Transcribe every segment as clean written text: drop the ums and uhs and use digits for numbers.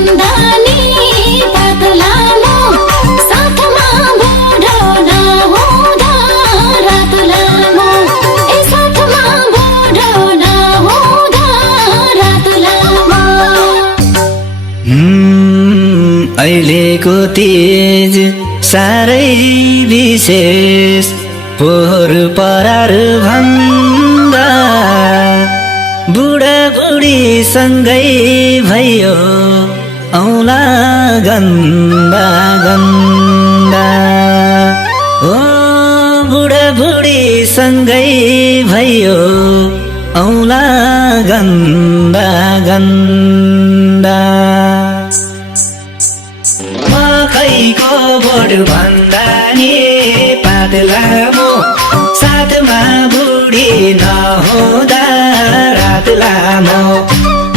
भन्दानी पात लामो साथमा बुढो नहुँदा रात लामो ए साथमा बुढो नहुँदा रात लामो। अहिलेको तीज साह्रै विशेष पोहोर परार भन्दा बुढाबुढी सँगै भयो औला गन्दा गन्दा ओ बुढाबुढी सँगै भयो औला गन्दा गन्दा। मकैको बोट भन्दा नि पात लामो साथमा बुढी नहुँदा रात लामो।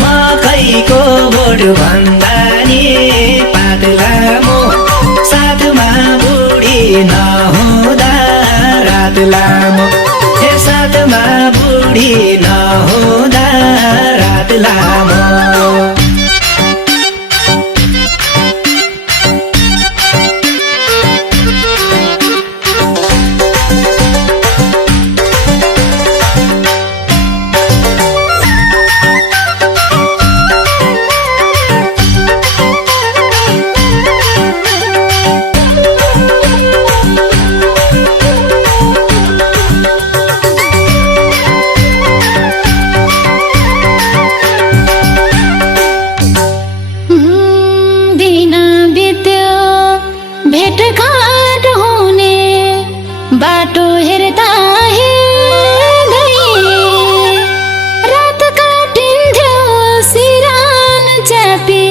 मकैको बोट भन्दा नि पात लामो साथमा बुढी नहुँदा रात लामो हे साथमा बुढी नहुँदा रात लामो। भेटघाट हुने बाटो हेर्दा हेर्दै रात काटिन्थ्यो सिरान च्यापी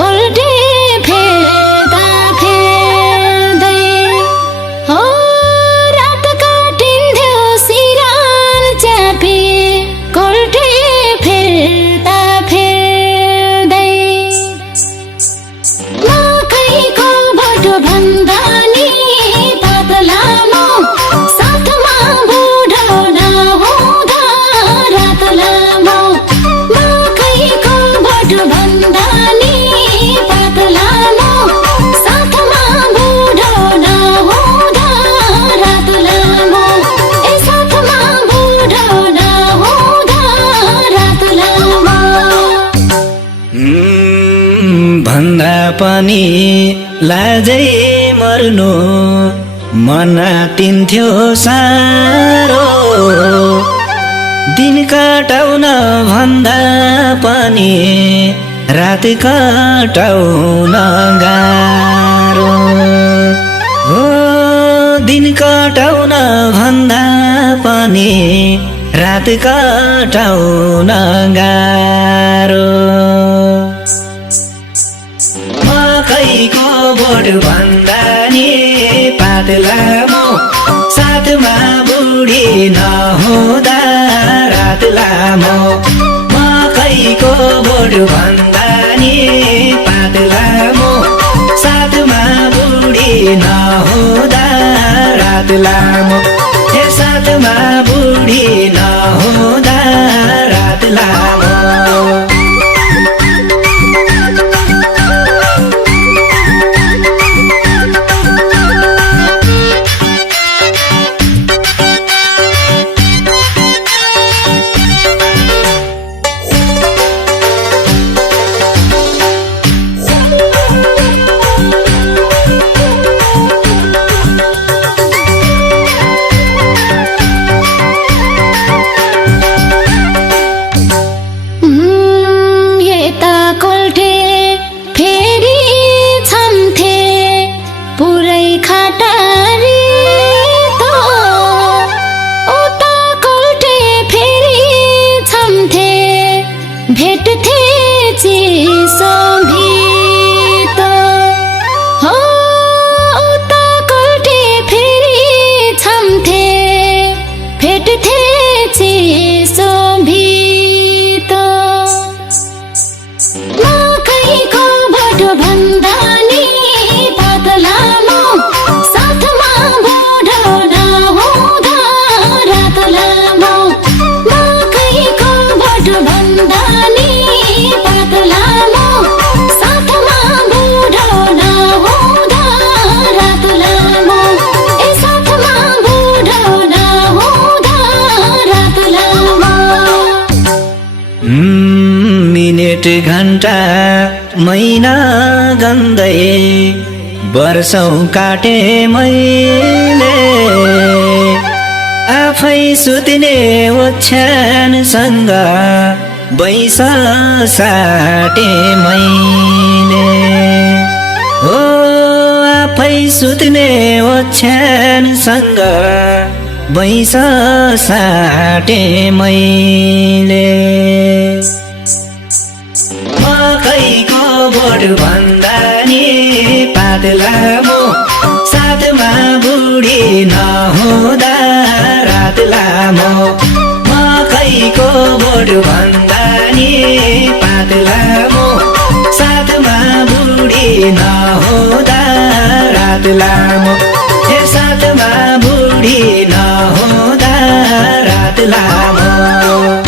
कोल्टे फेर्दा फेर्दै हो रात काटिन्थ्यो सिरान च्यापी कोल्टे फेर्दा फेर्दै। मकैको बोट भन्दानी पात लामो साथमा बुढो नहुँदा रात लामो। मकैको बोट भन्दानी पात लामो साथमा बुढो नहुँदा रात लामो ए साथमा बुढो नहुँदा रात लामो। भन्दा पनि लाजै मर्नु मन आँटिन्थ्यो साह्रो दिन काटाउन भन्दा पनि रात काटाउन गाह्रो हो दिन काटाउन भन्दा पनि रात काटाउन गाह्रो। मकैको बोट भन्दा नि पात लामो साथमा बुढी नहुँदा रात लामो। मकैको बोट भन्दा नि पात लामो साथमा बुढी नहुँदा रात लामो हे साथमा बुढी नहुँदा रात लामो। भेट्थे चिसो भितो हो उता कोल्टे फेरि छम्थे भेट्थे चिसो भितो। मकैको बोट भन्दा नि पात लामो साथमा बुढो नहुँदा रात लामो। मकैको बोट भन्दा नि पात लामो जेठ घण्टा महिना गन्दै वर्षौं काटे मैले आफै सुत्ने ओछ्यानसँग बैस साटे मैले हो आफै सुत्ने ओछ्यानसँग बैस साटे मैले मकैको बोट भन्दा नि पात लामो साथमा बुढी नहुँदा रात लामो मकैको बोट भन्दा नि पात लामो साथमा बुढी नहुँदा रात लामो साथमा बुढी नहुँदा रात लामो